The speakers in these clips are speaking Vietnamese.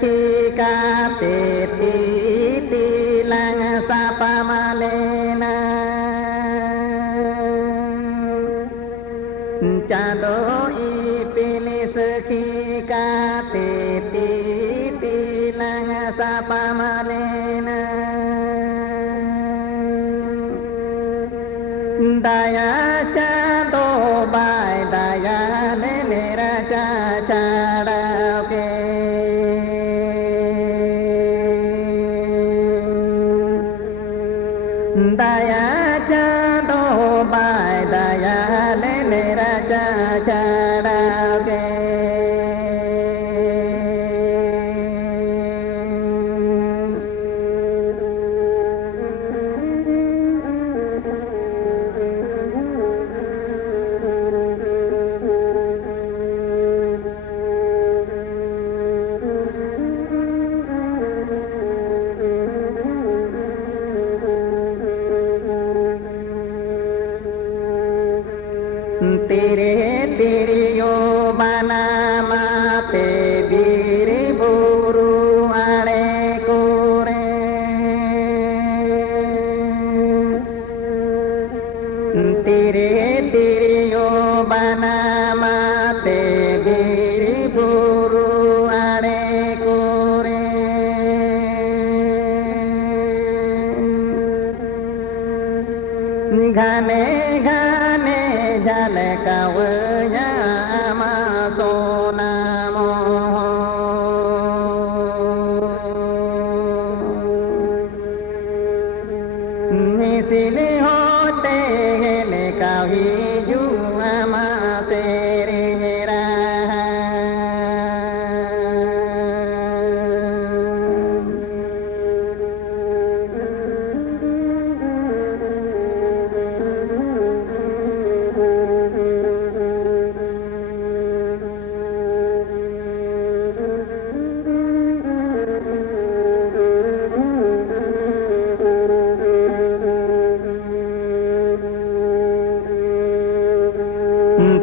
khi ca tê tí tí lang sa pa ma lê na cha đô y pi ni sơ khi ca tê tí tí lang sa pa ma lê na daya cha đô bài daya lê nê ra cha cha đao kê daya cha đô bài daya lê nê ra cha cha đao kê Tire tire yo banama te biri buru ale kore tire tire yo banama te biri buru ale kore घने घने जल कवया मा सोना मो निसिल होते हेले कवि जुआ मा तेरे रा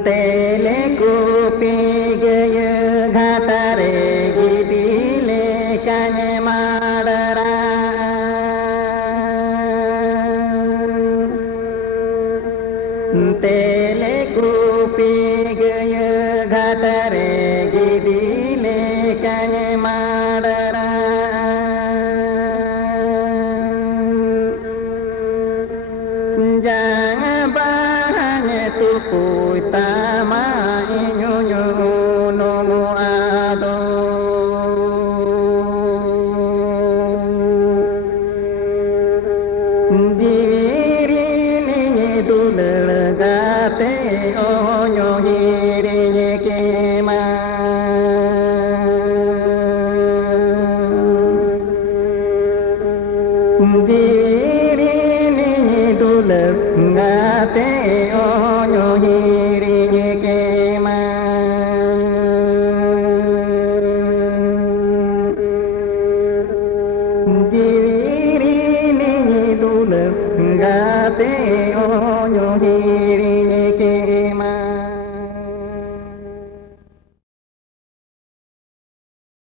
तेले कुपी गय घाटरे गिदिले कने माडरा तेले कुपी गय घाटरे गिदिले कने माडरा jangan bahanya tu utama inyo nomu ado diviri ni dulgate onyo hiri kema diviri ngate onyo hiri kema diviri ni dul ngate onyo hiri